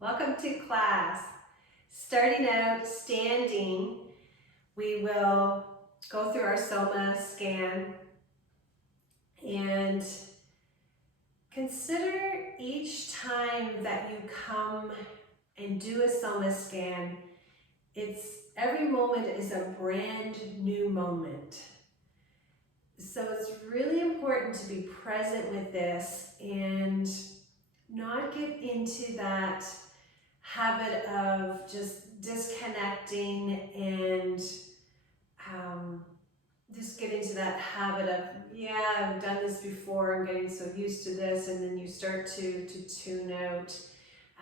Welcome to class. Starting out standing, we will go through our Soma Scan and consider each time that you come and do a Soma Scan, every moment is a brand new moment. So it's really important to be present with this and not get into that habit of just disconnecting and just get into that habit of, yeah, I've done this before, I'm getting so used to this, and then you start to tune out.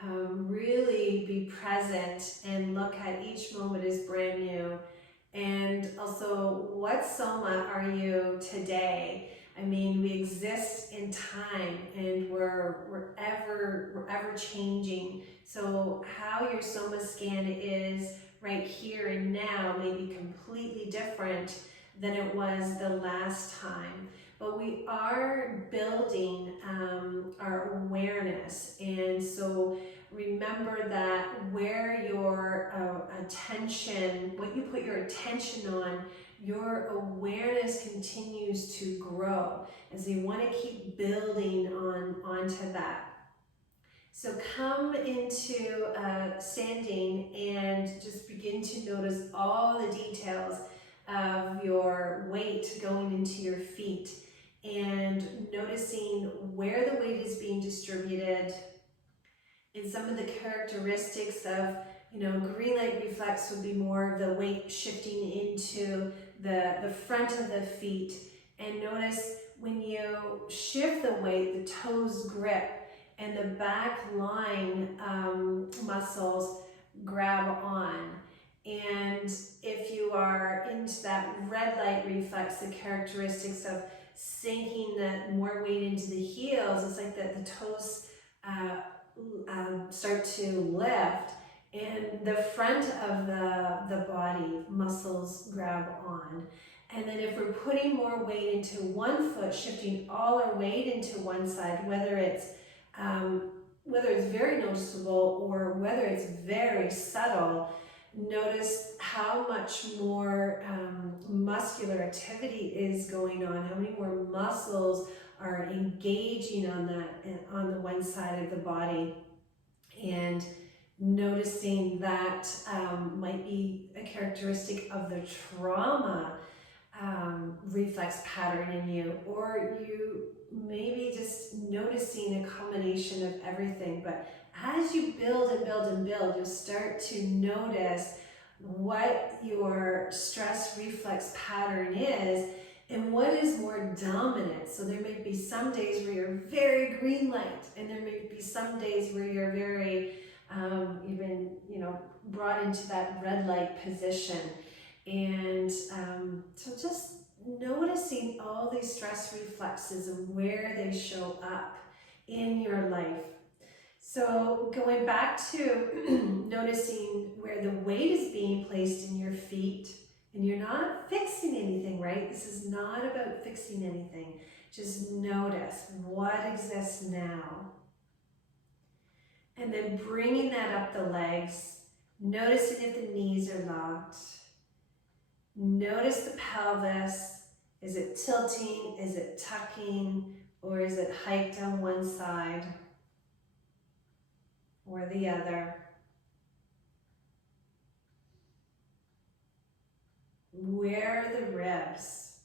Really be present and look at each moment as brand new. And also, what Soma are you today? I mean, we exist in time and we're ever changing. So how your Soma Scan is right here and now may be completely different than it was the last time. But we are building our awareness, and so remember that where your attention, what you put your attention on, your awareness continues to grow. And so you want to keep building onto that. So come into standing and just begin to notice all the details of your weight going into your feet and noticing where the weight is being distributed and some of the characteristics of, green light reflex would be more of the weight shifting into the front of the feet. And notice when you shift the weight, the toes grip and the back line muscles grab on. And if you are into that red light reflex, the characteristics of sinking that more weight into the heels, it's like that the toes start to lift and the front of the body muscles grab on. And then if we're putting more weight into one foot, shifting all our weight into one side, whether it's very noticeable or whether it's very subtle, notice how much more muscular activity is going on, how many more muscles are engaging on the one side of the body, and noticing that might be a characteristic of the trauma reflex pattern in you, or you maybe just noticing a combination of everything. But as you build and build and build, you'll start to notice what your stress reflex pattern is and what is more dominant. So there may be some days where you're very green light, and there may be some days where you're very even brought into that red light position. And so just noticing all these stress reflexes and where they show up in your life. So going back to noticing where the weight is being placed in your feet, and you're not fixing anything, right? This is not about fixing anything. Just notice what exists now. And then bringing that up the legs, noticing if the knees are locked. Notice the pelvis. Is it tilting? Is it tucking? Or is it hiked on one side or the other? Where are the ribs?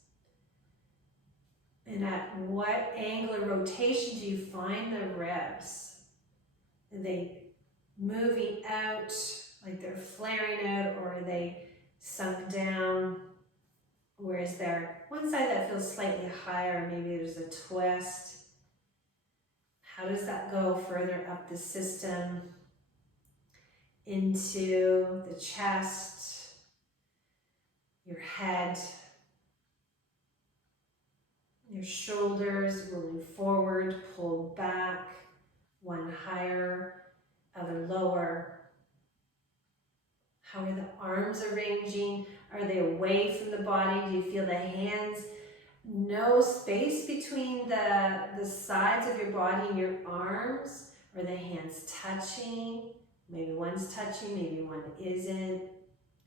And at what angle or rotation do you find the ribs? Are they moving out, like they're flaring out, or are they sunk down? Or is there one side that feels slightly higher, maybe there's a twist? How does that go further up the system into the chest, your head, your shoulders rolling forward, pull back, one higher, other lower. How are the arms arranging? Are they away from the body? Do you feel the hands? No space between the sides of your body and your arms? Or the hands touching, maybe one's touching, maybe one isn't.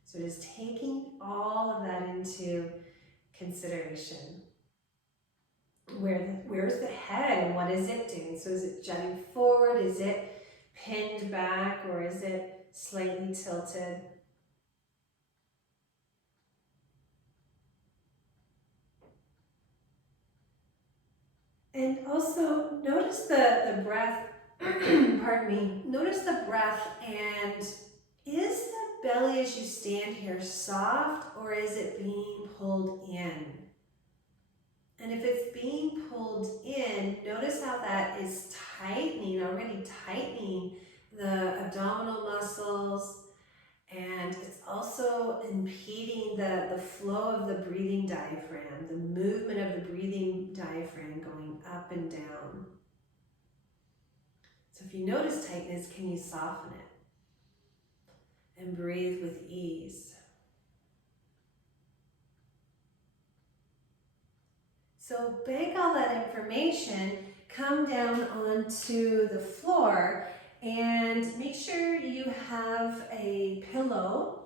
So just taking all of that into consideration. Where's the head and what is it doing? So is it jutting forward? Is it pinned back, or is it slightly tilted? And also notice the breath, pardon me, notice the breath, and is the belly as you stand here soft, or is it being pulled in? And if it's being pulled in, notice how that is tightening, already tightening the abdominal muscles, and it's also impeding the flow of the breathing diaphragm, the movement of the breathing diaphragm going up and down. So if you notice tightness, can you soften it and breathe with ease? So bank all that information, come down onto the floor, and make sure you have a pillow.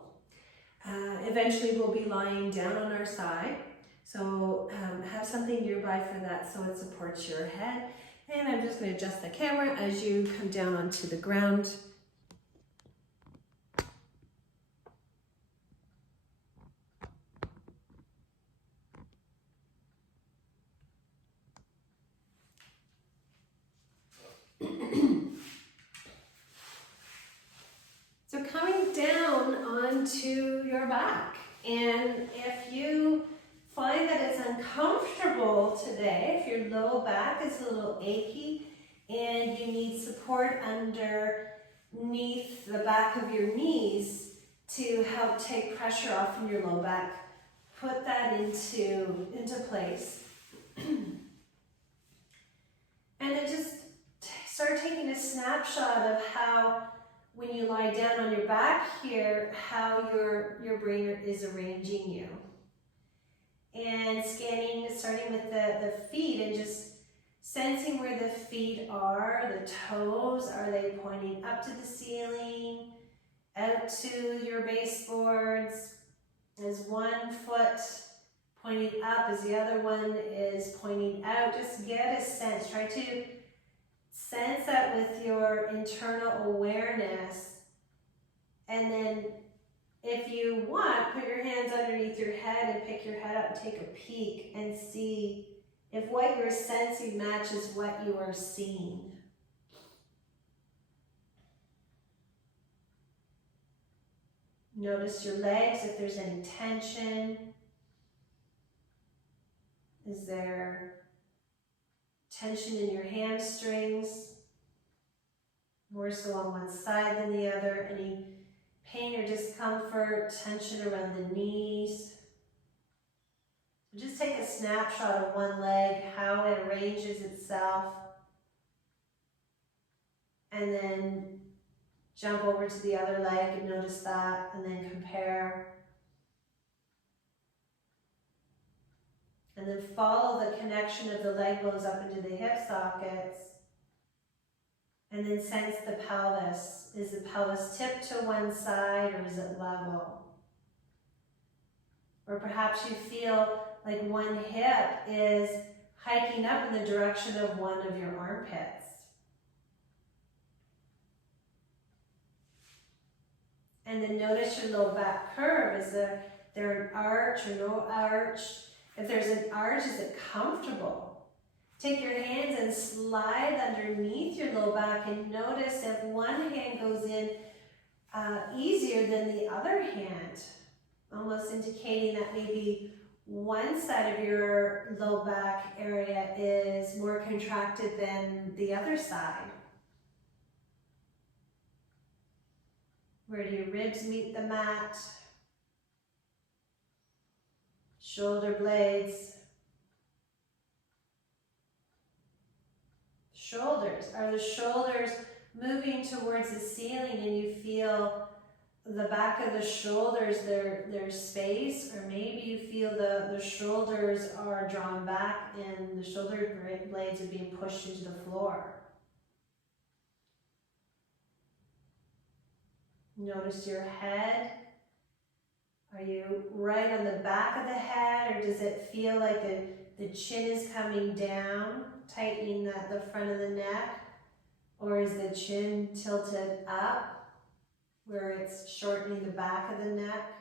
Eventually we'll be lying down on our side, so have something nearby for that so it supports your head. And I'm just going to adjust the camera as you come down onto the ground. So coming down onto your back, and if you find that it's uncomfortable today, if your low back is a little achy and you need support underneath the back of your knees to help take pressure off from your low back, put that into place. And then just start taking a snapshot of how, when you lie down on your back here, how your brain is arranging you. And scanning, starting with the feet, and just sensing where the feet are, the toes, are they pointing up to the ceiling, out to your baseboards? Is one foot pointing up as the other one is pointing out? Just get a sense, try to sense that with your internal awareness, and then if you want, put your hands underneath your head and pick your head up and take a peek and see if what you're sensing matches what you are seeing. Notice your legs, if there's any tension. Is there tension in your hamstrings? More so on one side than the other? Any pain or discomfort, tension around the knees? Just take a snapshot of one leg, how it arranges itself, and then jump over to the other leg and notice that, and then compare. And then follow the connection of the leg bones up into the hip sockets. And then sense the pelvis. Is the pelvis tipped to one side, or is it level? Or perhaps you feel like one hip is hiking up in the direction of one of your armpits. And then notice your low back curve. Is there an arch or no arch? If there's an arch, is it comfortable? Take your hands and slide underneath your low back, and notice if one hand goes in easier than the other hand, almost indicating that maybe one side of your low back area is more contracted than the other side. Where do your ribs meet the mat? Shoulder blades. Shoulders. Are the shoulders moving towards the ceiling and you feel the back of the shoulders, there's space, or maybe you feel the shoulders are drawn back and the shoulder blades are being pushed into the floor. Notice your head. Are you right on the back of the head, or does it feel like the chin is coming down, tightening the front of the neck? Or is the chin tilted up, where it's shortening the back of the neck?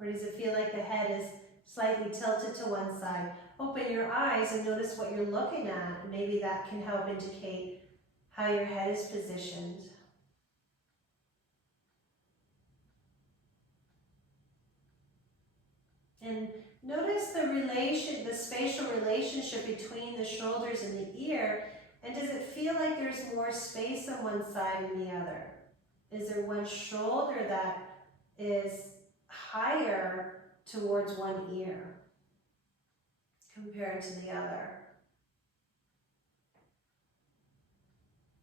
Or does it feel like the head is slightly tilted to one side? Open your eyes and notice what you're looking at. Maybe that can help indicate how your head is positioned. And notice the spatial relationship between the shoulders and the ear. And does it feel like there's more space on one side than the other? Is there one shoulder that is higher towards one ear compared to the other?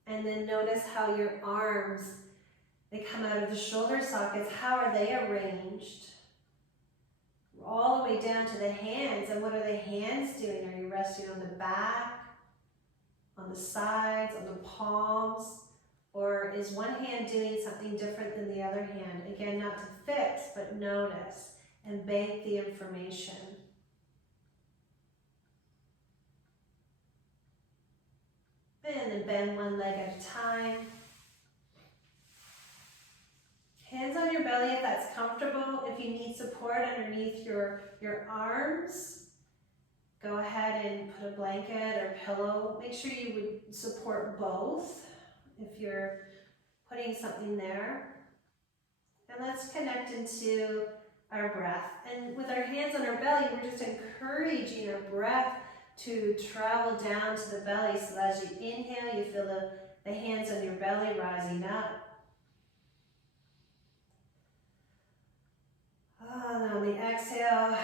And then notice how your arms, they come out of the shoulder sockets. How are they arranged? All the way down to the hands. And what are the hands doing? Are you resting on the back, on the sides, on the palms? Or is one hand doing something different than the other hand? Again, not to fix, but notice and bank the information. And then bend one leg at a time. Hands on your belly if that's comfortable. If you need support underneath your arms, go ahead and put a blanket or pillow. Make sure you would support both if you're putting something there. And let's connect into our breath. And with our hands on our belly, we're just encouraging our breath to travel down to the belly. So as you inhale, you feel the hands on your belly rising up. And on the exhale,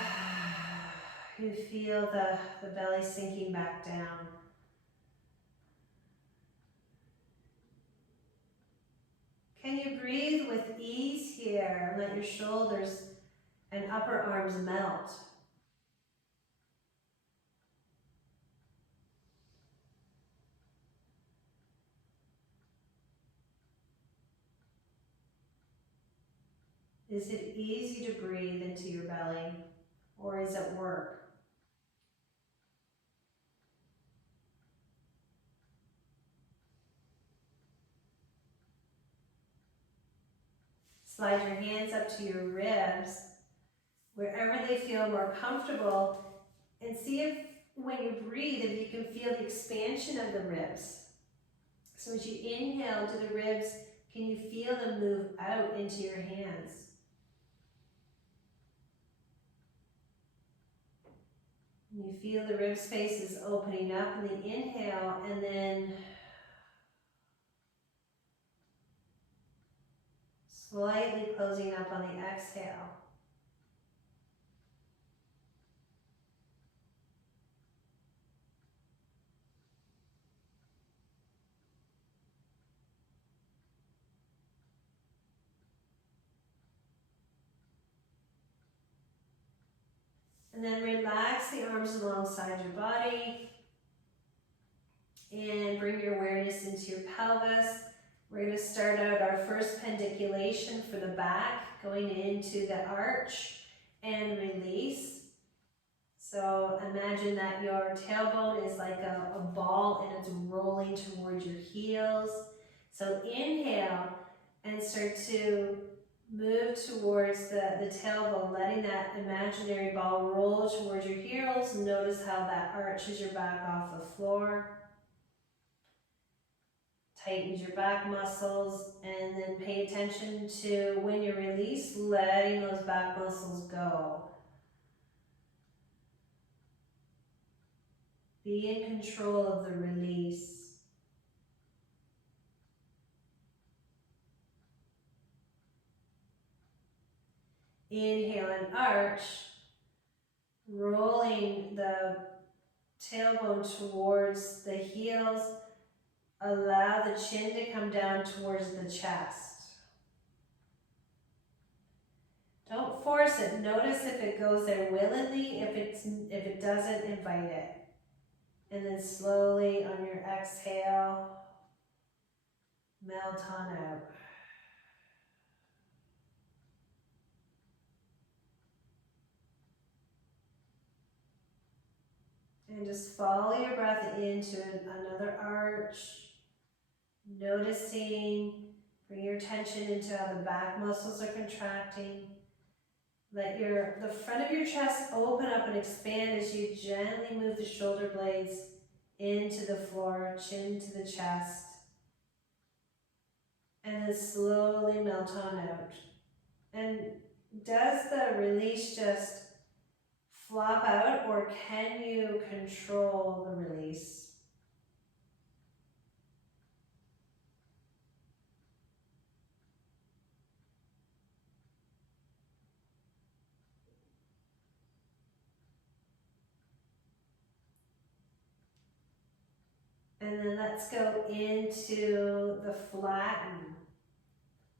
you feel the belly sinking back down. Can you breathe with ease here? Let your shoulders and upper arms melt. Is it easy to breathe into your belly, or is it work? Slide your hands up to your ribs, wherever they feel more comfortable, and see if when you breathe, if you can feel the expansion of the ribs. So as you inhale to the ribs, can you feel them move out into your hands? You feel the rib spaces opening up in the inhale, and then slightly closing up on the exhale. And then relax the arms alongside your body and bring your awareness into your pelvis. We're going to start out our first pendiculation for the back, going into the arch and release. So imagine that your tailbone is like a ball and it's rolling towards your heels. So inhale and start to move towards the tailbone, letting that imaginary ball roll towards your heels. Notice how that arches your back off the floor. Tightens your back muscles, and then pay attention to when you release, letting those back muscles go. Be in control of the release. Inhale and arch, rolling the tailbone towards the heels. Allow the chin to come down towards the chest. Don't force it. Notice if it goes there willingly. If it doesn't, invite it. And then slowly on your exhale, Melt on out. And just follow your breath into another arch. Noticing, bring your attention into how the back muscles are contracting. Let the front of your chest open up and expand as you gently move the shoulder blades into the floor, chin to the chest. And then slowly melt on out. And does the release just flop out, or can you control the release? And then let's go into the flatten.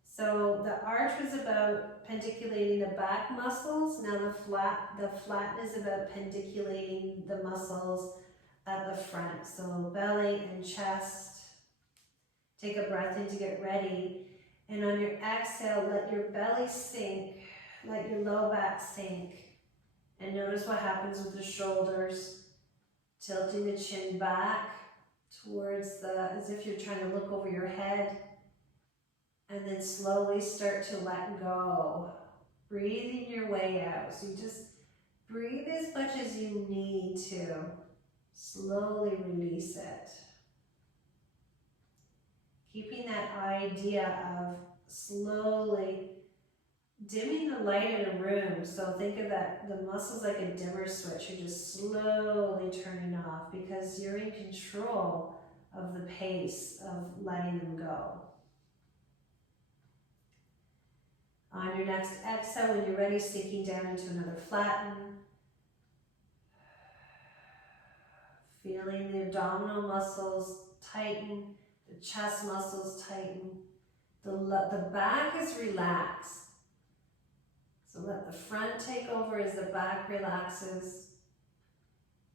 So the arch was about pendiculating the back muscles. Now the flatten is about pendiculating the muscles at the front. So belly and chest. Take a breath in to get ready. And on your exhale, let your belly sink, let your low back sink. And notice what happens with the shoulders. Tilting the chin back towards as if you're trying to look over your head. And then slowly start to let go. Breathing your way out. So you just breathe as much as you need to. Slowly release it. Keeping that idea of slowly dimming the light in a room. So think of that, the muscles like a dimmer switch. You're just slowly turning off because you're in control of the pace of letting them go. On your next exhale, when you're ready, sinking down into another flatten. Feeling the abdominal muscles tighten, the chest muscles tighten. The back is relaxed. So let the front take over as the back relaxes.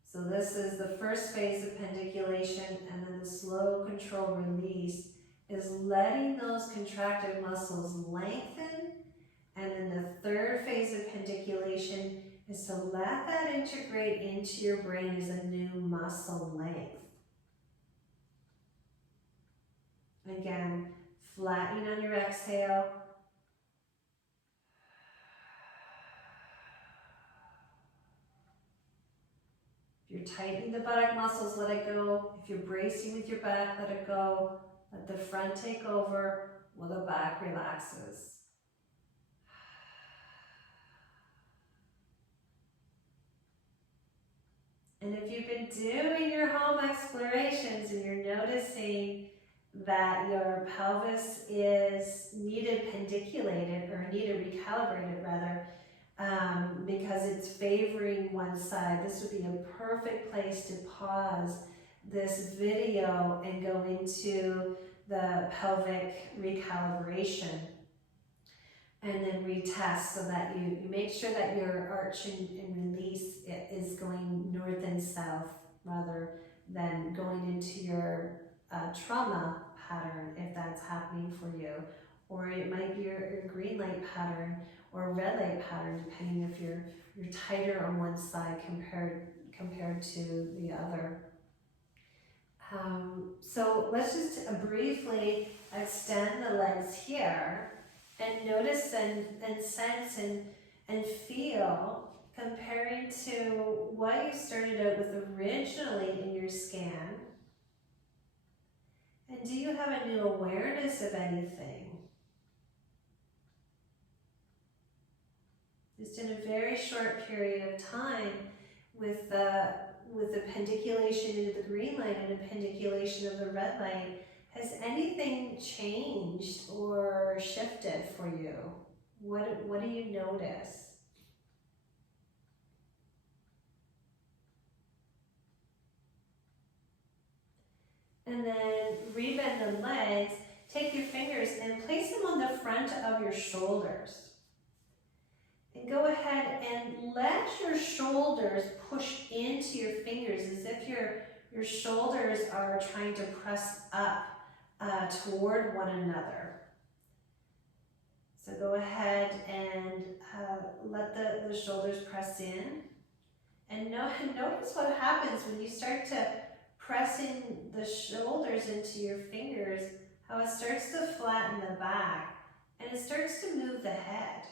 So this is the first phase of pendiculation, and then the slow control release is letting those contracted muscles lengthen. And then the third phase of pendiculation is to let that integrate into your brain as a new muscle length. Again, flattening on your exhale. If you're tightening the buttock muscles, let it go. If you're bracing with your back, let it go. Let the front take over while the back relaxes. And if you've been doing your home explorations and you're noticing that your pelvis is needed pendiculated, or needed recalibrated rather, because it's favoring one side, this would be a perfect place to pause this video and go into the pelvic recalibration. And then retest so that you make sure that your arch and release is going north and south rather than going into your trauma pattern, if that's happening for you. Or it might be your green light pattern or red light pattern, depending if you're tighter on one side compared to the other. So let's just briefly extend the legs here. And notice and sense and feel, comparing to what you started out with originally in your scan. And do you have a new awareness of anything? Just in a very short period of time, with the pendiculation into the green light and a pendiculation of the red light, has anything changed or shifted for you? What do you notice? And then rebend the legs, take your fingers and place them on the front of your shoulders. And go ahead and let your shoulders push into your fingers as if your shoulders are trying to press up toward one another. So go ahead and let the shoulders press in. And notice what happens when you start to press in the shoulders into your fingers, how it starts to flatten the back and it starts to move the head.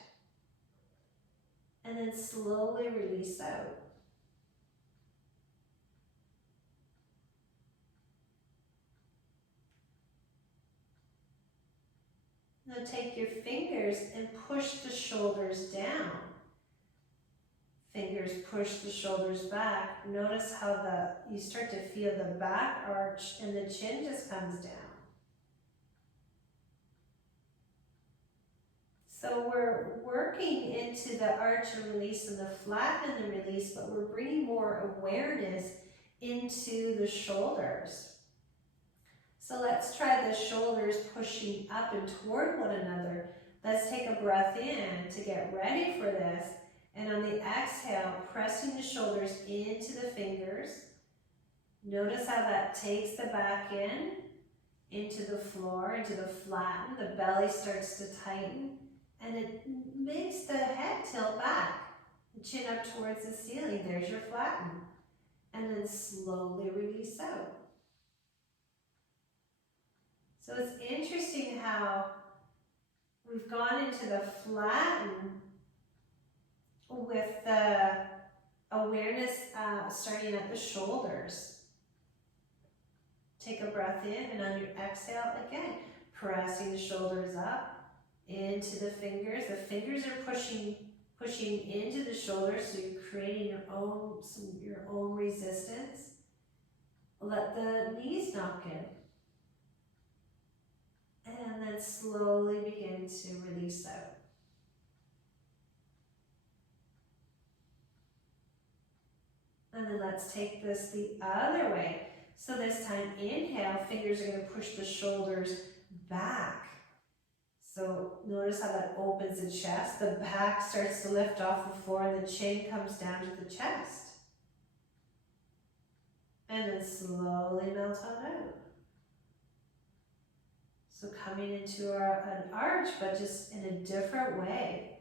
And then slowly release out. Now take your fingers and push the shoulders down. Fingers push the shoulders back. Notice how you start to feel the back arch and the chin just comes down. So we're working into the arch and release and the flatten and the release, but we're bringing more awareness into the shoulders. So let's try the shoulders pushing up and toward one another. Let's take a breath in to get ready for this. And on the exhale, pressing the shoulders into the fingers. Notice how that takes the back in, into the floor, into the flatten. The belly starts to tighten. And it makes the head tilt back. The chin up towards the ceiling. There's your flatten. And then slowly release out. So it's interesting how we've gone into the flatten with the awareness starting at the shoulders. Take a breath in, and on your exhale, again, pressing the shoulders up into the fingers. The fingers are pushing into the shoulders, so you're creating your own resistance. Let the knees knock in. And then slowly begin to release out. And then let's take this the other way. So this time, inhale, fingers are going to push the shoulders back. So notice how that opens the chest. The back starts to lift off the floor and the chin comes down to the chest. And then slowly melt on out. So coming into an arch, but just in a different way.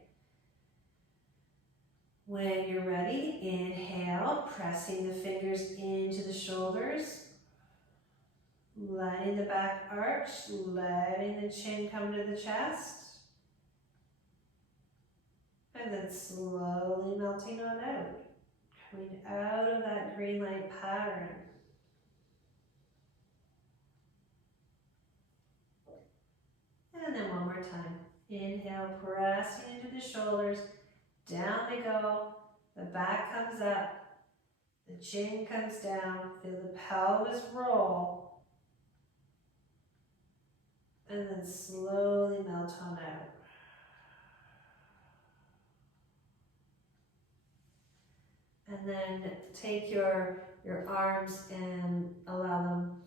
When you're ready, inhale, pressing the fingers into the shoulders, letting the back arch, letting the chin come to the chest, and then slowly melting on out, coming out of that green light pattern. And then one more time. Inhale, pressing into the shoulders. Down they go. The back comes up. The chin comes down. Feel the pelvis roll. And then slowly melt on out. And then take your arms and allow them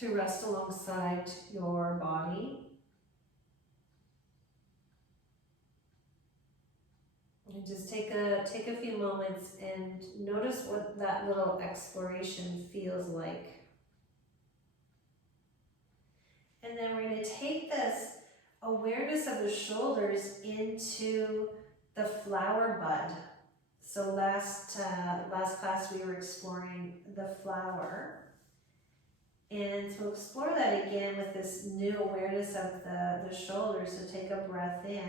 to rest alongside your body. And just take a few moments and notice what that little exploration feels like. And then we're going to take this awareness of the shoulders into the flower bud. So last class we were exploring the flower. And so explore that again with this new awareness of the shoulders. So take a breath in.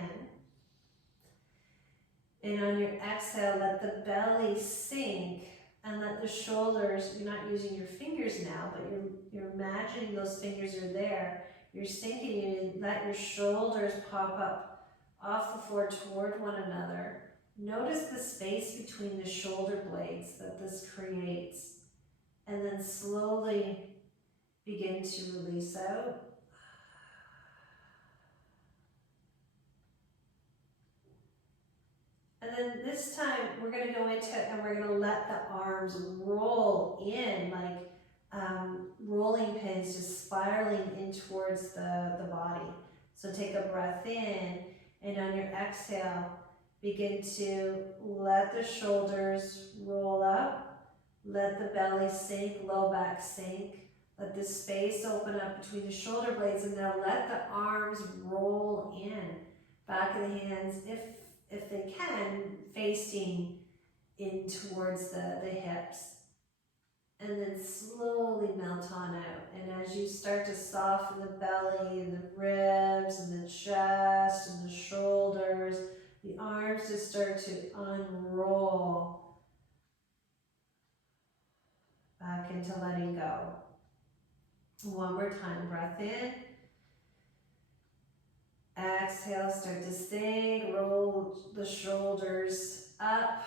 And on your exhale, let the belly sink and let the shoulders, you're not using your fingers now, but you're imagining those fingers are there. You're sinking and let your shoulders pop up off the floor toward one another. Notice the space between the shoulder blades that this creates. And then slowly begin to release out. And then this time we're going to go into and we're going to let the arms roll in like rolling pins, just spiraling in towards the body. So take a breath in, and on your exhale, begin to let the shoulders roll up, let the belly sink, low back sink, Let the space open up between the shoulder blades, and now let the arms roll in. Back of the hands, if they can, facing in towards the hips. And then slowly melt on out. And as you start to soften the belly and the ribs and the chest and the shoulders, the arms just start to unroll back into letting go. One more time, breath in. Exhale, start to sink, roll the shoulders up.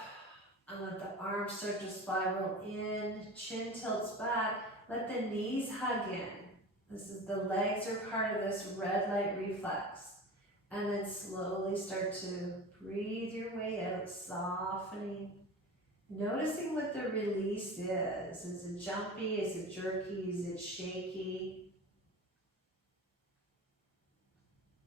And let the arms start to spiral in, chin tilts back, let the knees hug in. The legs are part of this red light reflex. And then slowly start to breathe your way out, softening. Noticing what the release is. Is it jumpy? Is it jerky? Is it shaky?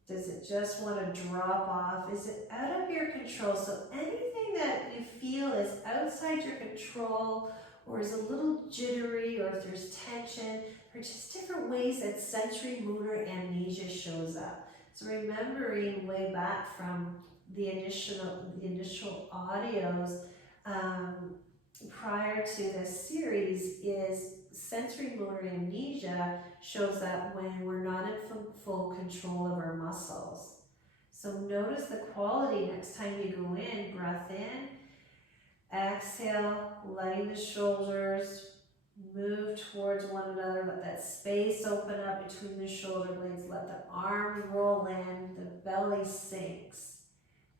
Does it just want to drop off? Is it out of your control? So anything that you feel is outside your control or is a little jittery, or if there's tension, or just different ways that sensory motor amnesia shows up. So remembering way back from the initial audios prior to this series is sensory motor amnesia shows up when we're not in full control of our muscles. So notice the quality next time you go in, breath in, exhale, letting the shoulders move towards one another, let that space open up between the shoulder blades, let the arms roll in, the belly sinks,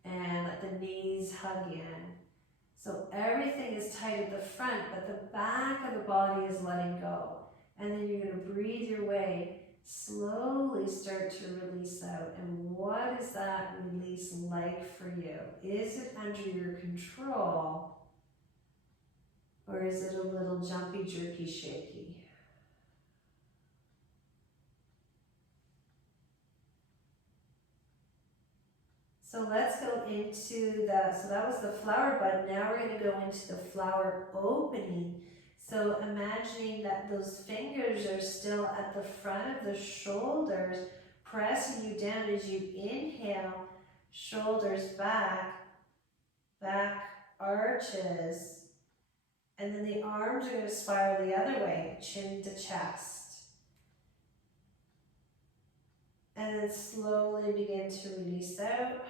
and let the knees hug in. So everything is tight at the front, but the back of the body is letting go. And then you're going to breathe your way, slowly start to release out. And what is that release like for you? Is it under your control? Or is it a little jumpy, jerky, shaky? So let's go into so that was the flower bud. Now we're going to go into the flower opening. So imagining that those fingers are still at the front of the shoulders, pressing you down as you inhale, shoulders back, back arches, and then the arms are going to spiral the other way, chin to chest. And then slowly begin to release out.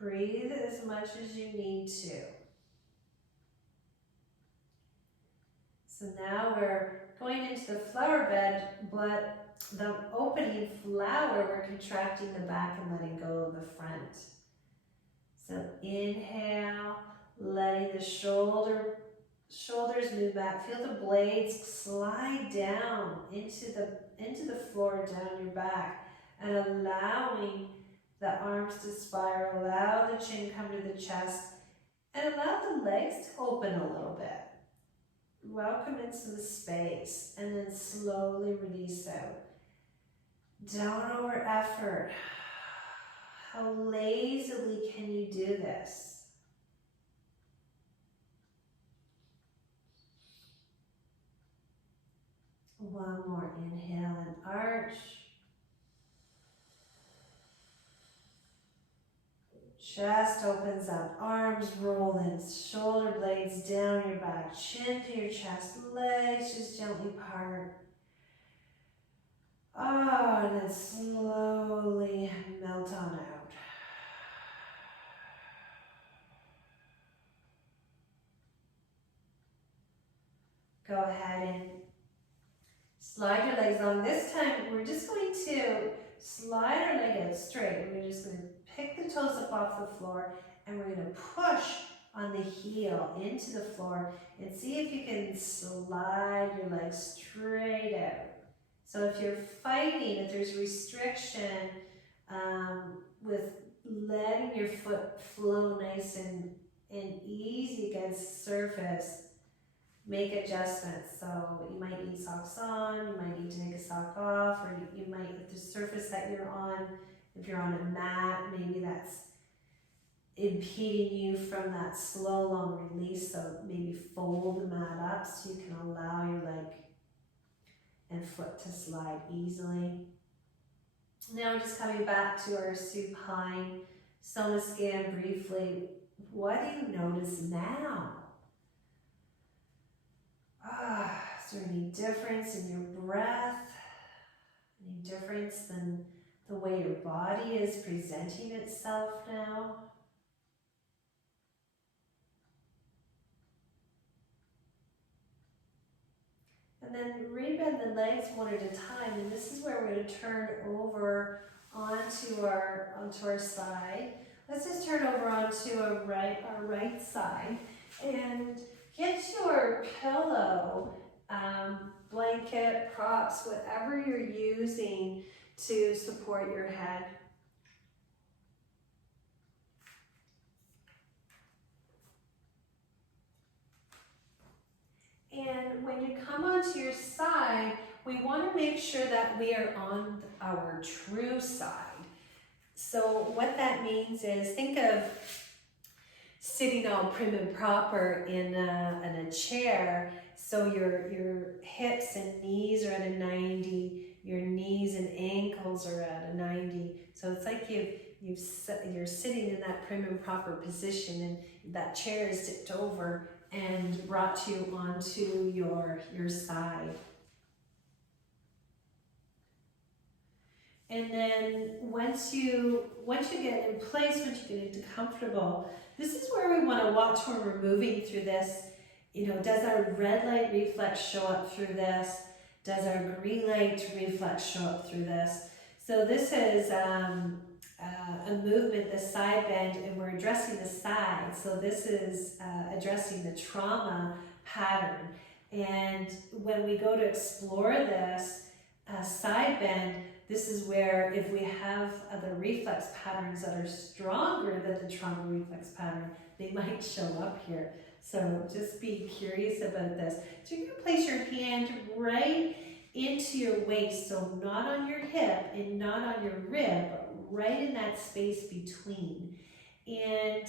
Breathe as much as you need to. So now we're going into the flower bed, but the opening flower, we're contracting the back and letting go of the front. So inhale, letting the shoulders move back. Feel the blades slide down into the floor, down your back, and allowing the arms to spiral. Allow the chin come to the chest, and allow the legs to open a little bit. Welcome into the space, and then slowly release out. Don't over effort. How lazily can you do this? One more inhale and arch. Chest opens up, arms roll in, shoulder blades down your back, chin to your chest, legs just gently part. Oh, and then slowly melt on out. Go ahead and slide your legs on. This time, we're just going to slide our leg out straight. We're just going to pick the toes up off the floor, and we're going to push on the heel into the floor and see if you can slide your legs straight out. So if you're fighting, if there's restriction with letting your foot flow nice and easy against the surface, make adjustments. So you might need socks on, you might need to take a sock off, or you might, if the surface that you're on, if you're on a mat, maybe that's impeding you from that slow, long release. So maybe fold the mat up so you can allow your leg and foot to slide easily. Now we're just coming back to our supine Soma Scan briefly. What do you notice now? Is there any difference in your breath? Any difference in the way your body is presenting itself now? And then rebend the legs one at a time, and this is where we're going to turn over onto our side. Let's just turn over onto our right side, and get your pillow, blanket, props, whatever you're using to support your head. And when you come onto your side, we want to make sure that we are on our true side. So what that means is, think of sitting all prim and proper in a chair. So your hips and knees are at a 90, your knees and ankles are at a 90. So it's like you're sitting in that prim and proper position, and that chair is tipped over and brought you onto your side. And then once you get in place, once you get into comfortable, this is where we want to watch when we're moving through this. You know, does our red light reflex show up through this? Does our green light reflex show up through this? So this is a movement, the side bend, and we're addressing the side. So this is addressing the trauma pattern. And when we go to explore this side bend, this is where, if we have other reflex patterns that are stronger than the trauma reflex pattern, they might show up here. So just be curious about this. So you're going to place your hand right into your waist, so not on your hip and not on your rib, but right in that space between. And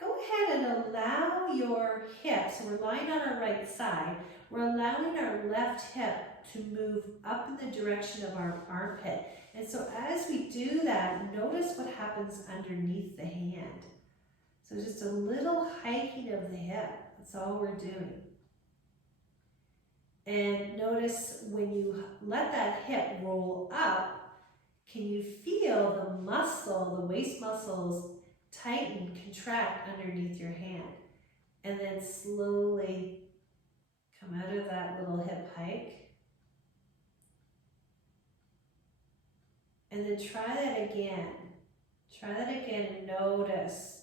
go ahead and allow your hips, so we're lying on our right side, we're allowing our left hip to move up in the direction of our armpit. And so as we do that, notice what happens underneath the hand. So just a little hiking of the hip, that's all we're doing. And notice when you let that hip roll up, can you feel the muscle, the waist muscles tighten, contract underneath your hand? And then slowly come out of that little hip hike. And then try that again. Try that again and notice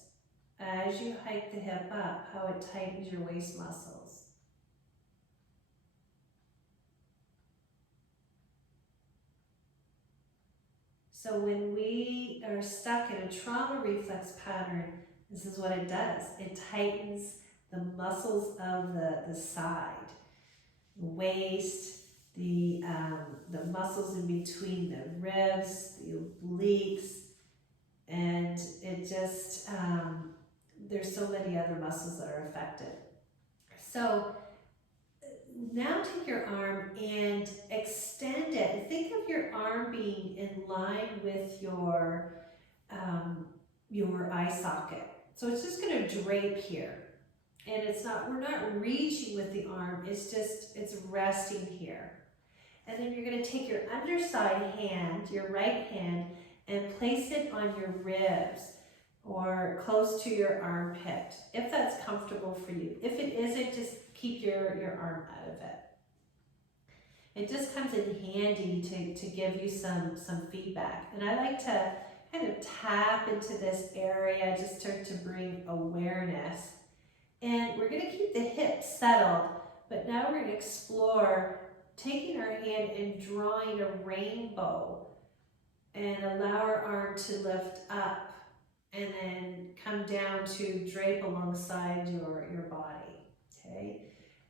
as you hike the hip up how it tightens your waist muscles. So when we are stuck in a trauma reflex pattern, this is what it does. It tightens the muscles of the side, the waist, the muscles in between the ribs, the obliques, and it just, there's so many other muscles that are affected. So now take your arm and extend it. Think of your arm being in line with your eye socket. So it's just going to drape here. And we're not reaching with the arm, it's resting here. And then you're going to take your underside hand, your right hand, and place it on your ribs or close to your armpit, if that's comfortable for you. If it isn't, just keep your arm out of it. It just comes in handy to give you some feedback. And I like to kind of tap into this area just to bring awareness. And we're going to keep the hips settled, but now we're going to explore taking our hand and drawing a rainbow and allow our arm to lift up and then come down to drape alongside your body, okay?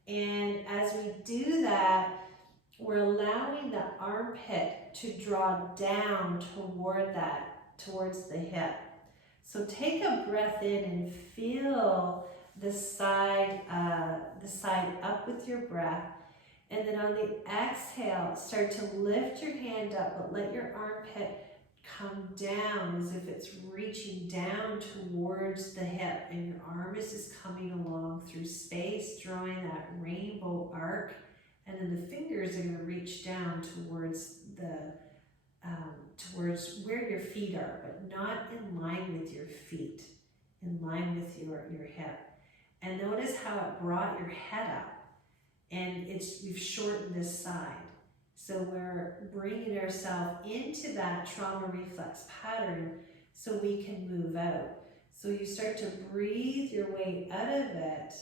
And as we do that, we're allowing the armpit to draw down towards the hip. So take a breath in and feel the side up with your breath. And then on the exhale, start to lift your hand up, but let your armpit come down as if it's reaching down towards the hip, and your arm is just coming along through space, drawing that rainbow arc, and then the fingers are going to reach down towards towards where your feet are, but not in line with your feet, in line with your hip. And notice how it brought your head up, and we've shortened this side. So we're bringing ourselves into that trauma reflex pattern so we can move out. So you start to breathe your way out of it.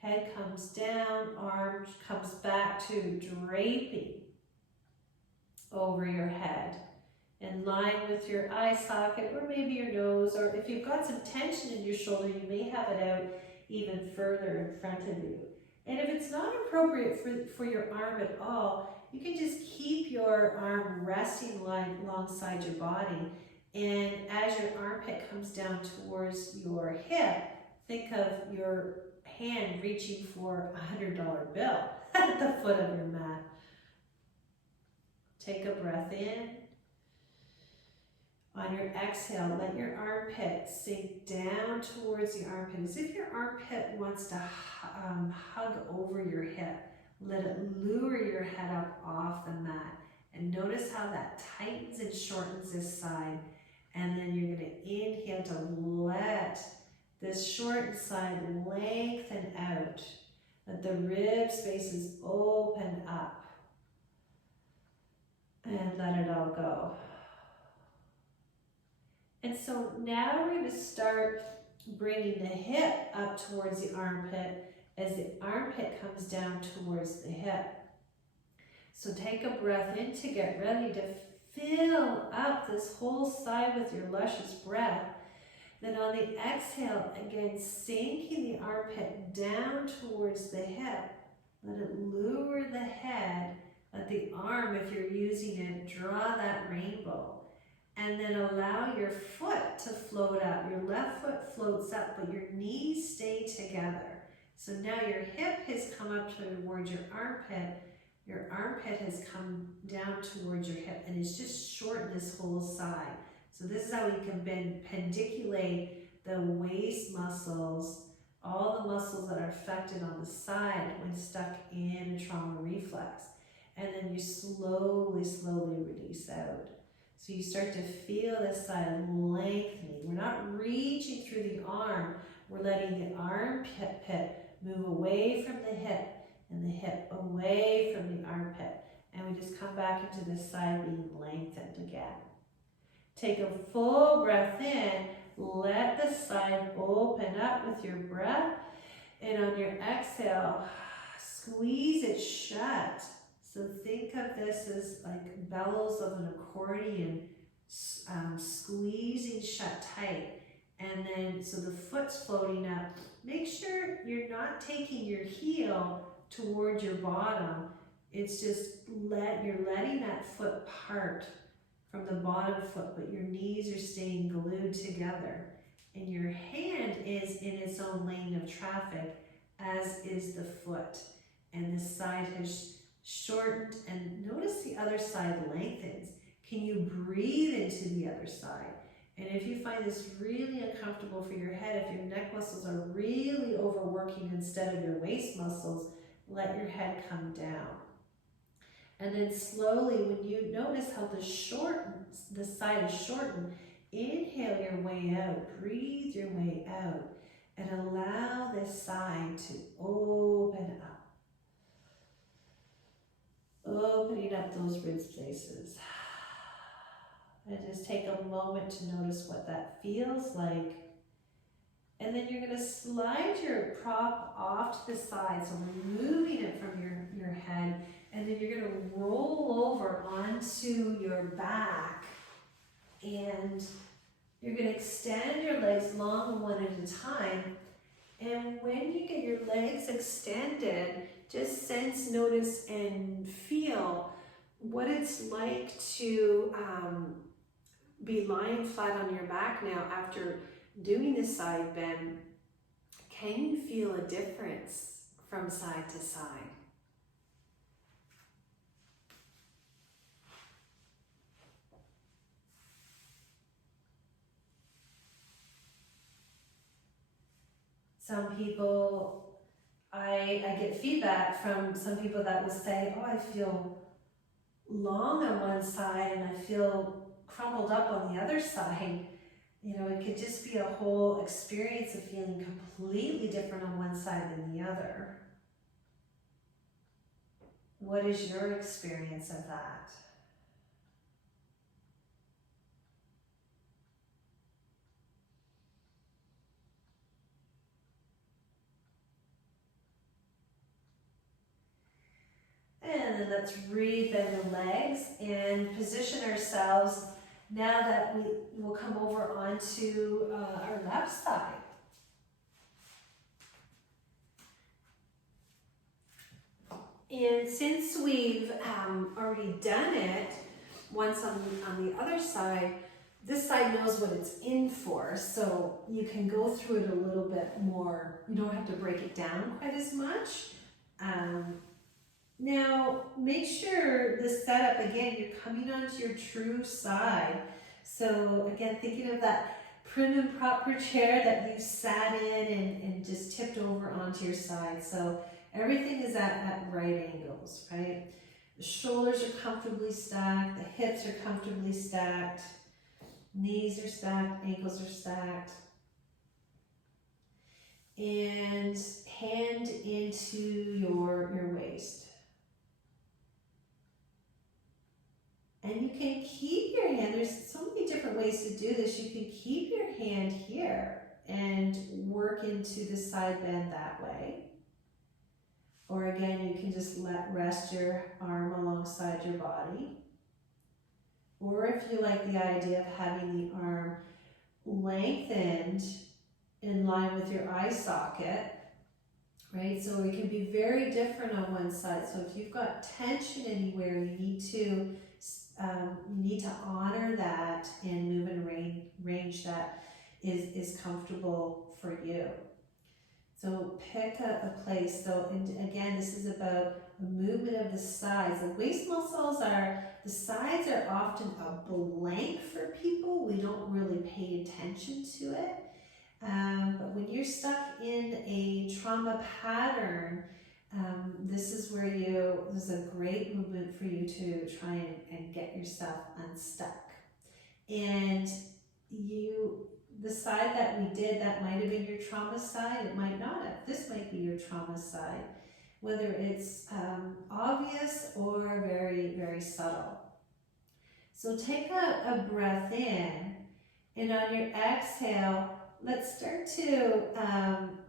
Head comes down, arm comes back to draping over your head, in line with your eye socket or maybe your nose, or if you've got some tension in your shoulder, you may have it out even further in front of you. And if it's not appropriate for your arm at all, you can just keep your arm resting alongside your body. And as your armpit comes down towards your hip, think of your hand reaching for a $100 bill at the foot of your mat. Take a breath in. On your exhale, let your armpit sink down towards the armpit as if your armpit wants to hug over your hip. Let it lure your head up off the mat. And notice how that tightens and shortens this side. And then you're going to inhale to let this shortened side lengthen out. Let the rib spaces open up. And let it all go. And so now we're going to start bringing the hip up towards the armpit as the armpit comes down towards the hip. So take a breath in to get ready to fill up this whole side with your luscious breath. Then on the exhale, again, sinking the armpit down towards the hip. Let it lure the head. Let the arm, if you're using it, draw that rainbow. And then allow your foot to float up. Your left foot floats up, but your knees stay together. So now your hip has come up towards your armpit. Your armpit has come down towards your hip, and it's just shortened this whole side. So this is how we can pendiculate the waist muscles, all the muscles that are affected on the side when stuck in a trauma reflex. And then you slowly, slowly release out. So you start to feel this side lengthening. We're not reaching through the arm. We're letting the armpit move away from the hip and the hip away from the armpit. And we just come back into this side being lengthened again. Take a full breath in. Let the side open up with your breath. And on your exhale, squeeze it shut. So think of this as like bellows of an accordion, squeezing shut tight. And then, so the foot's floating up. Make sure you're not taking your heel toward your bottom. It's just you're letting that foot part from the bottom foot, but your knees are staying glued together. And your hand is in its own lane of traffic, as is the foot. And the side has shortened, and notice the other side lengthens. Can you breathe into the other side? And if you find this really uncomfortable for your head, if your neck muscles are really overworking instead of your waist muscles, let your head come down. And then slowly, when you notice how the side is shortened, inhale your way out, breathe your way out, and allow this side to open up. Opening up those rib spaces. And just take a moment to notice what that feels like. And then you're going to slide your prop off to the side, so removing it from your head. And then you're going to roll over onto your back. And you're going to extend your legs long one at a time. And when you get your legs extended, just sense, notice, and feel what it's like to be lying flat on your back now after doing the side bend. Can you feel a difference from side to side? Some people, I get feedback from some people that will say, oh, I feel long on one side and I feel crumpled up on the other side. You know, it could just be a whole experience of feeling completely different on one side than the other. What is your experience of that? And then let's rebend the legs and position ourselves now that we will come over onto our left side. And since we've already done it once on the other side, this side knows what it's in for, so you can go through it a little bit more. You don't have to break it down quite as much. Now, make sure the setup, again, you're coming onto your true side. So again, thinking of that prim and proper chair that you sat in and just tipped over onto your side. So everything is at right angles, right? The shoulders are comfortably stacked, the hips are comfortably stacked, knees are stacked, ankles are stacked. And hand into your waist. And you can keep your hand, there's so many different ways to do this. You can keep your hand here and work into the side bend that way. Or again, you can just rest your arm alongside your body. Or if you like the idea of having the arm lengthened in line with your eye socket, right? So it can be very different on one side. So if you've got tension anywhere, you need to honor that and move in a range that is comfortable for you. So pick a place. So, and again, this is about the movement of the sides. The waist muscles the sides are often a blank for people. We don't really pay attention to it. But when you're stuck in a trauma pattern, this is a great movement for you to try and get yourself unstuck. And the side that we did, that might have been your trauma side, it might not have. This might be your trauma side, whether it's obvious or very, very subtle. So take a breath in, and on your exhale, let's start to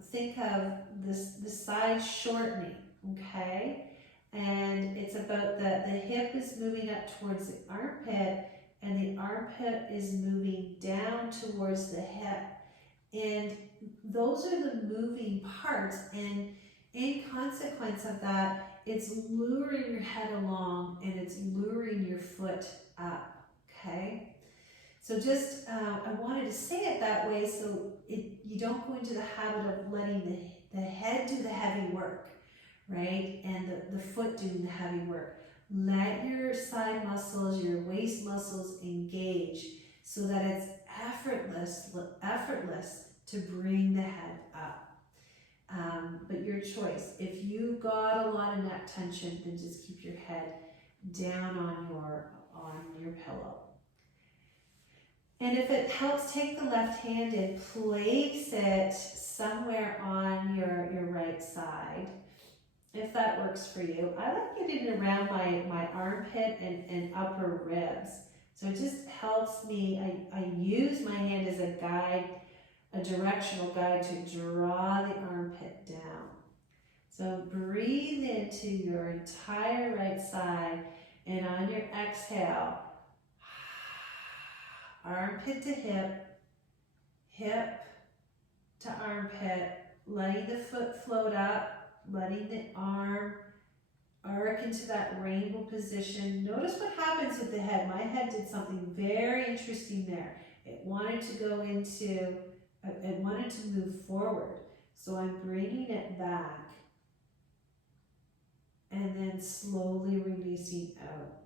think of the side shortening, okay? And it's about the hip is moving up towards the armpit, and the armpit is moving down towards the hip. And those are the moving parts, and in consequence of that, it's luring your head along and it's luring your foot up, okay? So just, I wanted to say it that way so you don't go into the habit of letting the head do the heavy work, right? And the foot doing the heavy work. Let your side muscles, your waist muscles engage so that it's effortless to bring the head up. But your choice. If you've got a lot of neck tension, then just keep your head down on your pillow. And if it helps, take the left hand and place it somewhere on your right side, if that works for you. I like getting it around my armpit and upper ribs. So it just helps me. I use my hand as a guide, a directional guide to draw the armpit down. So breathe into your entire right side, and on your exhale, armpit to hip, hip to armpit, letting the foot float up, letting the arm arc into that rainbow position. Notice what happens with the head. My head did something very interesting there. It wanted to go into, it wanted to move forward. So I'm bringing it back and then slowly releasing out.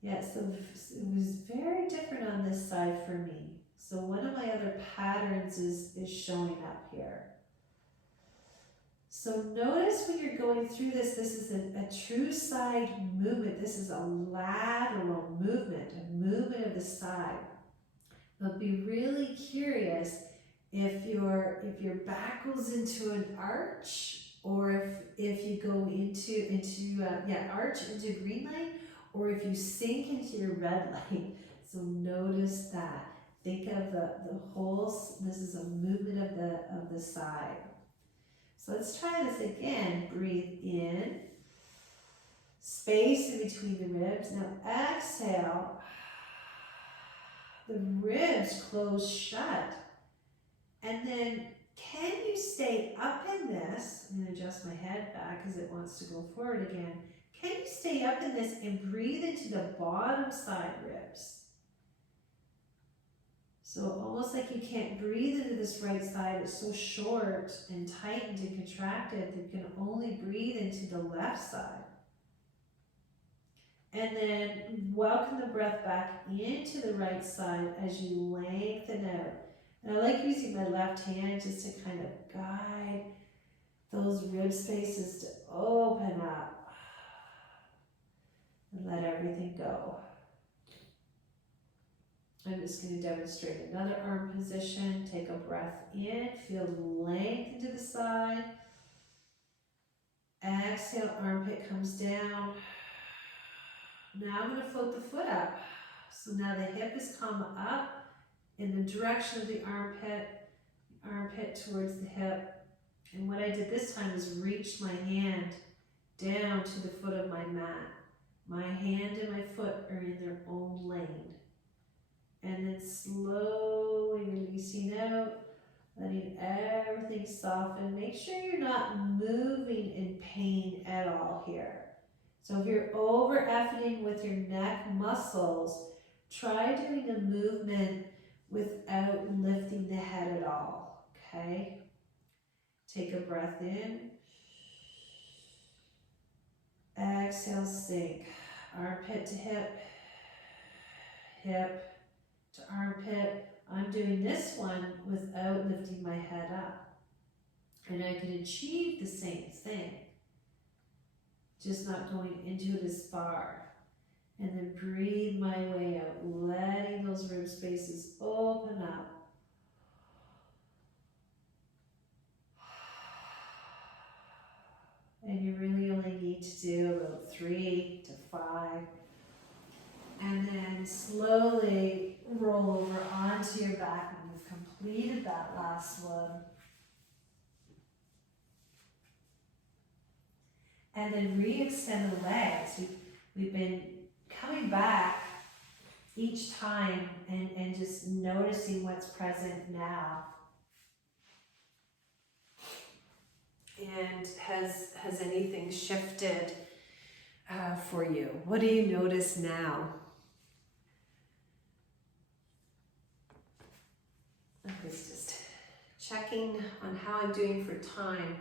Yeah, so it was very different on this side for me. So one of my other patterns is showing up here. So notice when you're going through this, this is a true side movement. This is a lateral movement, a movement of the side. But be really curious if your back goes into an arch, or if you go into arch into green light, or if you sink into your red light. So notice that. Think of the whole. This is a movement of the side. So let's try this again. Breathe in, space in between the ribs. Now exhale. The ribs close shut. And then can you stay up in this? I'm going to adjust my head back because it wants to go forward again. Can you stay up in this and breathe into the bottom side ribs? So almost like you can't breathe into this right side. It's so short and tightened and contracted that you can only breathe into the left side. And then welcome the breath back into the right side as you lengthen out. And I like using my left hand just to kind of guide those rib spaces to open up and let everything go. I'm just going to demonstrate another arm position. Take a breath in, feel length into the side. Exhale, armpit comes down. Now I'm going to float the foot up. So now the hip is come up in the direction of the armpit towards the hip. And what I did this time is reach my hand down to the foot of my mat. My hand and my foot are in their own lane. And then slowly releasing out, letting everything soften. Make sure you're not moving in pain at all here. So if you're over-efforting with your neck muscles, try doing a movement without lifting the head at all, okay? Take a breath in. Exhale, sink. Armpit to hip, hip to armpit. I'm doing this one without lifting my head up. And I can achieve the same thing, just not going into it as far. And then breathe my way out, letting those rib spaces open up. And you really only need to do about 3 to 5. And then slowly roll over onto your back when you've completed that last one. And then re-extend the legs. We've been coming back each time and just noticing what's present now. And has anything shifted for you? What do you notice now? I was just checking on how I'm doing for time.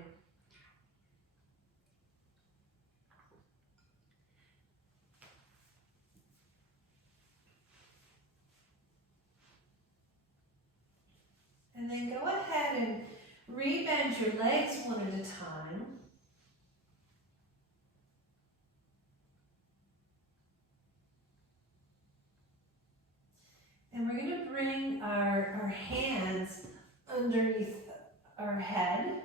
And then go ahead and rebend your legs one at a time. And we're going to bring our hands underneath our head.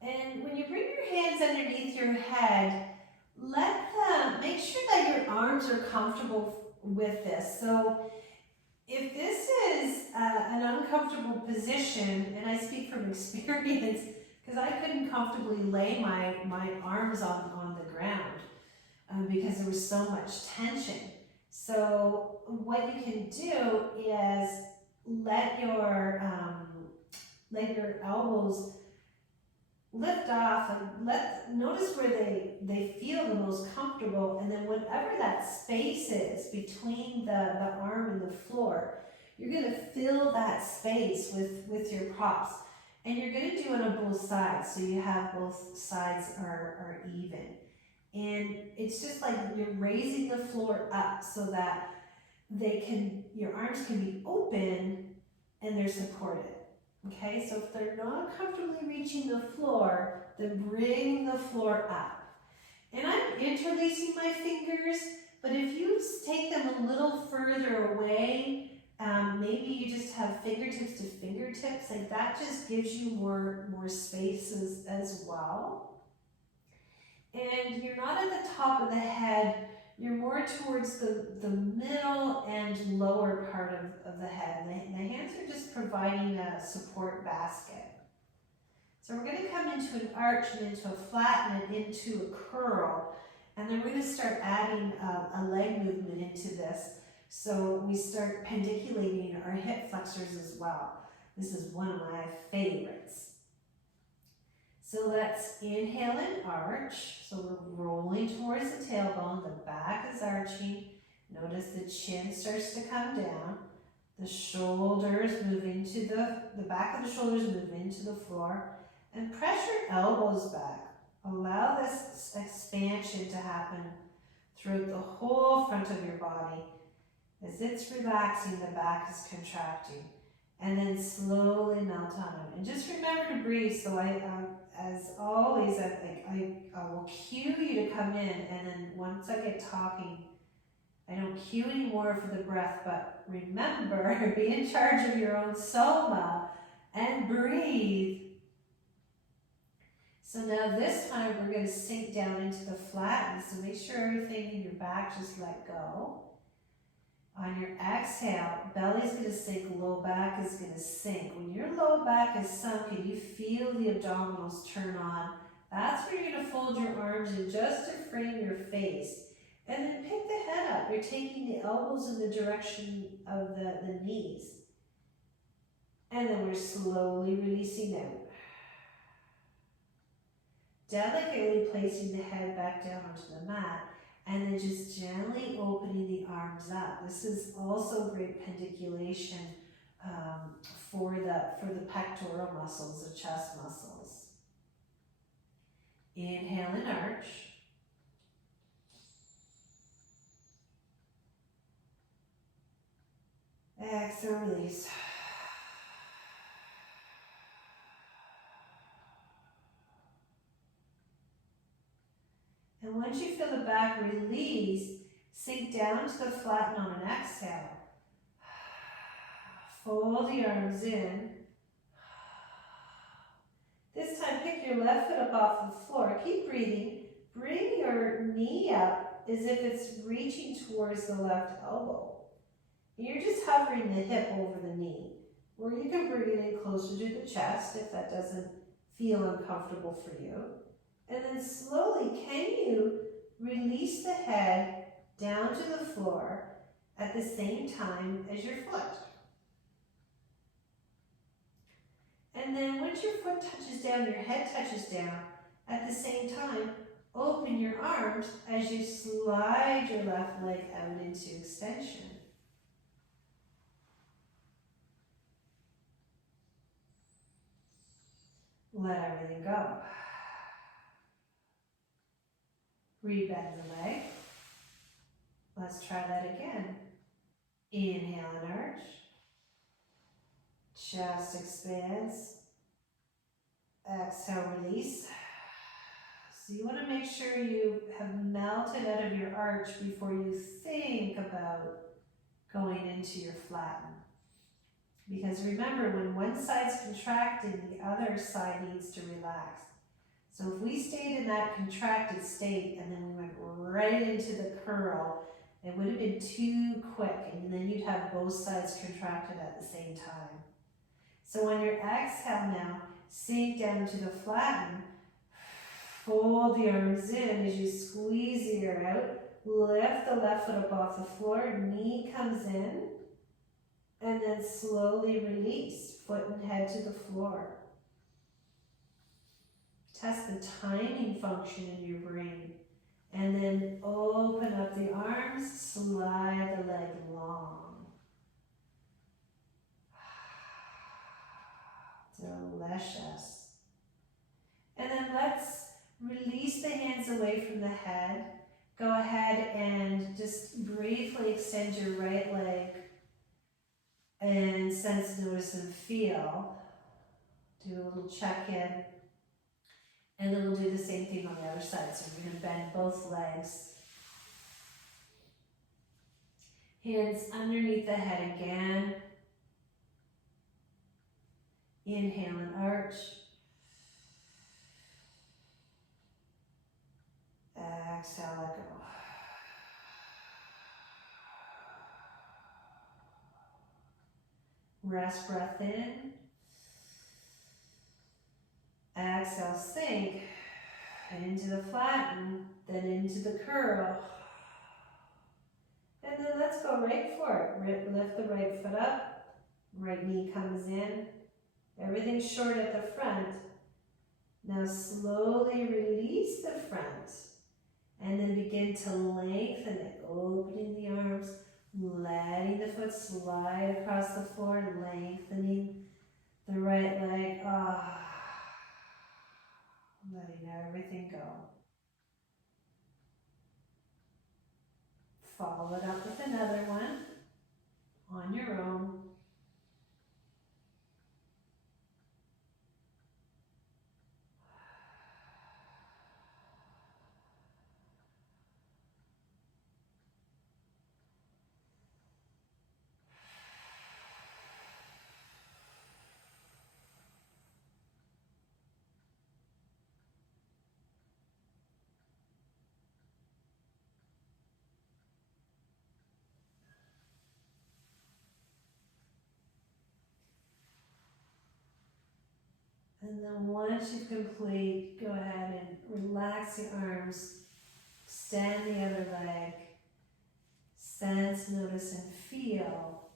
And when you bring your hands underneath your head, make sure that your arms are comfortable with this. So if this is an uncomfortable position, and I speak from experience, because I couldn't comfortably lay my arms on the ground because there was so much tension. So what you can do is let your let your elbows lift off and notice where they feel the most comfortable, and then whatever that space is between the arm and the floor, you're going to fill that space with your props. And you're going to do it on both sides, so you have both sides are even. And it's just like you're raising the floor up so that your arms can be open and they're supported. Okay, so if they're not comfortably reaching the floor, then bring the floor up. And I'm interlacing my fingers, but if you take them a little further away, maybe you just have fingertips to fingertips, like that just gives you more space as well. And you're not at the top of the head, you're more towards the middle and lower part of the head. The hands are just providing a support basket. So we're going to come into an arch and into a flatten and into a curl. And then we're going to start adding a leg movement into this. So we start pendiculating our hip flexors as well. This is one of my favorites. So let's inhale and arch. So we're rolling towards the tailbone. The back is arching. Notice the chin starts to come down. The shoulders move into the back of the shoulders move into the floor. And press your elbows back. Allow this expansion to happen throughout the whole front of your body. As it's relaxing, the back is contracting. And then slowly melt on it. And just remember to breathe. So as always, I will cue you to come in, and then once I get talking, I don't cue anymore for the breath, but remember, be in charge of your own soma and breathe. So now this time we're going to sink down into the flatten. So make sure everything in your back just let go. On your exhale, belly's going to sink, low back is going to sink. When your low back is sunk and you feel the abdominals turn on, that's where you're going to fold your arms in just to frame your face. And then pick the head up. You're taking the elbows in the direction of the knees. And then we're slowly releasing out. Delicately placing the head back down onto the mat. And then just gently opening the arms up. This is also great pendiculation for the pectoral muscles, the chest muscles. Inhale and arch. Exhale, release. And once you feel the back release, sink down to the flatten on an exhale. Fold the arms in. This time, pick your left foot up off the floor. Keep breathing. Bring your knee up as if it's reaching towards the left elbow. You're just hovering the hip over the knee. Or you can bring it in closer to the chest if that doesn't feel uncomfortable for you. And then slowly, can you release the head down to the floor at the same time as your foot? And then once your foot touches down, your head touches down, at the same time, open your arms as you slide your left leg out into extension. Let everything go. Rebend the leg. Let's try that again. Inhale and arch. Chest expands. Exhale, release. So you want to make sure you have melted out of your arch before you think about going into your flatten. Because remember, when one side's contracted, the other side needs to relax. So if we stayed in that contracted state and then we went right into the curl, it would have been too quick, and then you'd have both sides contracted at the same time. So on your exhale now, sink down to the flatten, fold the arms in as you squeeze the air out, lift the left foot up off the floor, knee comes in, And then slowly release, foot and head to the floor. Test the timing function in your brain. And then open up the arms, slide the leg long. Delicious. And then let's release the hands away from the head. Go ahead and just briefly extend your right leg and sense, notice, and feel. Do a little check-in. And then we'll do the same thing on the other side. So we're going to bend both legs. Hands underneath the head again. Inhale and arch. Exhale, let go. Rest, breath in. Exhale, sink into the flatten, then into the curl. And then let's go right for it. Lift the right foot up, right knee comes in. Everything's short at the front. Now slowly release the front and then begin to lengthen it, opening the arms, letting the foot slide across the floor, lengthening the right leg. Letting everything go. Follow it up with another one on your own. And then once you complete, go ahead and relax the arms, extend the other leg, sense, notice, and feel.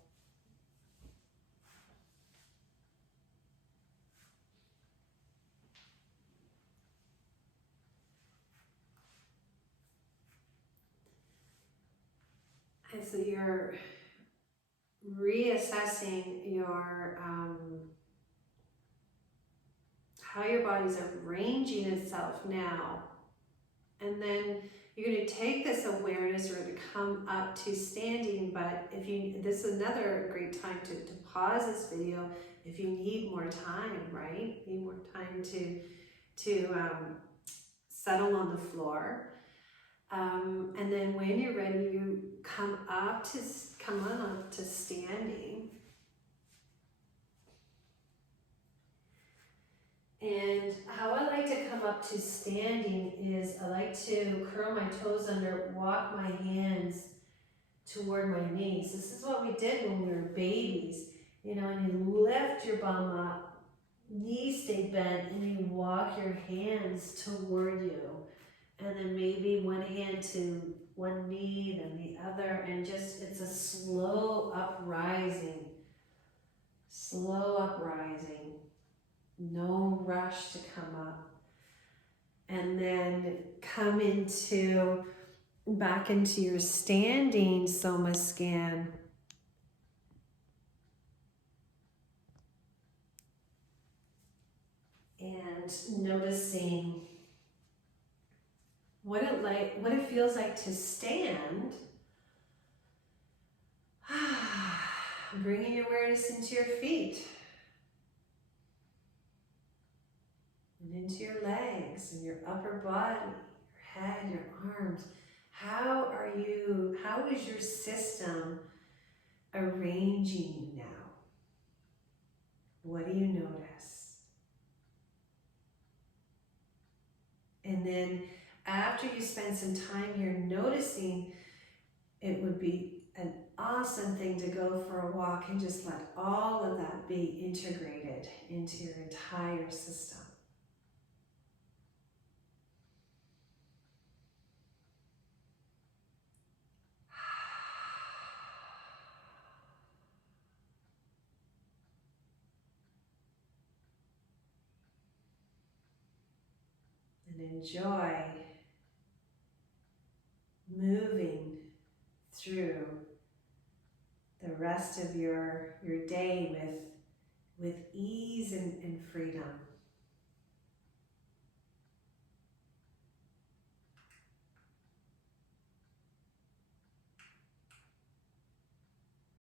And so you're reassessing your how your body's arranging itself now. And then you're going to take this awareness, or to come up to standing. But if you, this is another great time to pause this video if you need more time, right? Need more time to settle on the floor. And then when you're ready, you come on up to standing. And how I like to come up to standing is I like to curl my toes under, walk my hands toward my knees. This is what we did when we were babies, you know, and you lift your bum up, knees stay bent, and you walk your hands toward you. And then maybe one hand to one knee, then the other, and just, it's a slow uprising. Slow uprising. No rush to come up. And then come back into your standing Soma Scan. And noticing what it feels like to stand. Bringing your awareness into your feet. And into your legs and your upper body, your head, your arms. How is your system arranging you now? What do you notice? And then after you spend some time here noticing, it would be an awesome thing to go for a walk and just let all of that be integrated into your entire system. and enjoy moving through the rest of your day with ease and freedom.